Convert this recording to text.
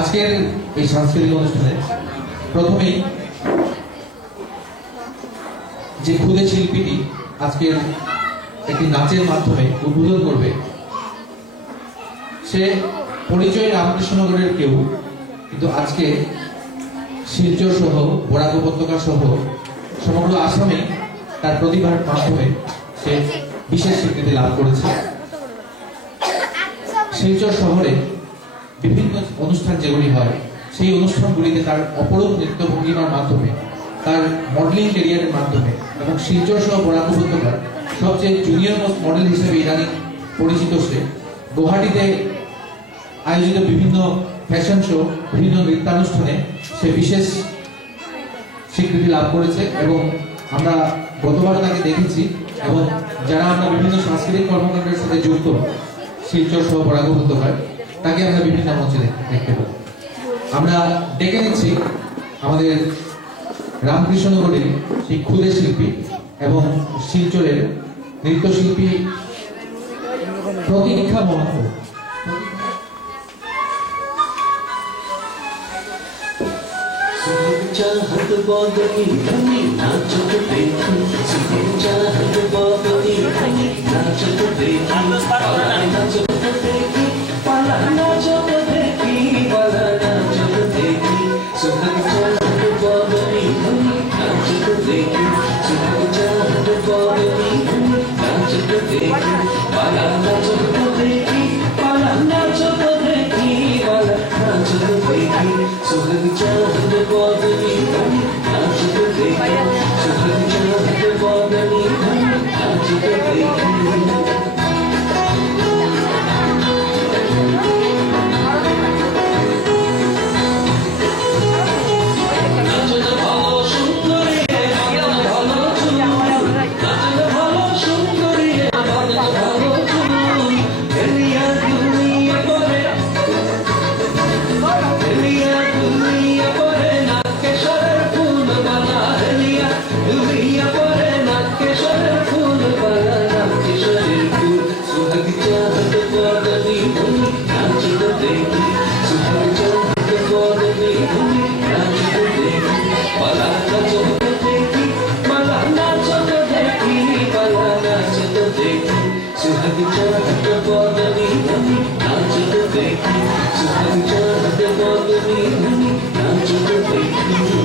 আজকের এই সাংস্কৃতিক অনুষ্ঠানে প্রথমেই যে খুদে শিল্পীটি আজকের একটি নাচের মাধ্যমে উদ্বোধন করবে, সে পরিচয় রামকৃষ্ণনগরের কেউ, কিন্তু আজকে শিলচর সহ বরাক উপত্যকা সহ সমগ্র আসামে তার প্রতিভার মাধ্যমে সে বিশেষ স্বীকৃতি লাভ করেছে। শিলচর শহরে বিভিন্ন অনুষ্ঠান যেগুলি হয়, সেই অনুষ্ঠানগুলিতে তার অপরূপ নৃত্য ভঙ্গিমার মাধ্যমে, তার মডেলিং ক্যারিয়ারের মাধ্যমে এবং শিলচর সহ বরাক উপত্যকার সবচেয়ে জুনিয়র মোস্ট মডেল হিসেবে ইদানিং পরিচিত সে গুয়াহাটিতে আয়োজিত বিভিন্ন ফ্যাশন শো, বিভিন্ন নৃত্যানুষ্ঠানে সে বিশেষ স্বীকৃতি লাভ করেছে এবং আমরা গতবারও তাকে দেখেছি এবং যারা আমরা বিভিন্ন সাংস্কৃতিক কর্মকাণ্ডের সাথে যুক্ত শিলচর সহ বরাক উপত্যকায়, তাকে আমরা বিভিন্ন মঞ্চে দেখতে পাই। আমরা ডেকে নিচ্ছি আমাদের রামকৃষ্ণনগরের সেই ক্ষুদে শিল্পী এবং শিলচরের নৃত্যশিল্পী প্রতীক্ষা মহন্ত। चाहत बदली धनी नाचत देखी, चाहत बदली धनी नाचत देखी, पाला नाचत देखी, पाला नाचत देखी, पाला नाचत देखी, सुखद चाहत बदली धनी नाचत देखी, सुखद चाहत बदली धनी नाचत देखी, पाला नाचत देखी, पाला नाचत देखी, पाला नाचत देखी, सुखद चाहत बदली धनी नाचत देखी, सुखद चाहत बदली धनी नाचत देखी। Suhag chahat badli dhani naachut dekhi।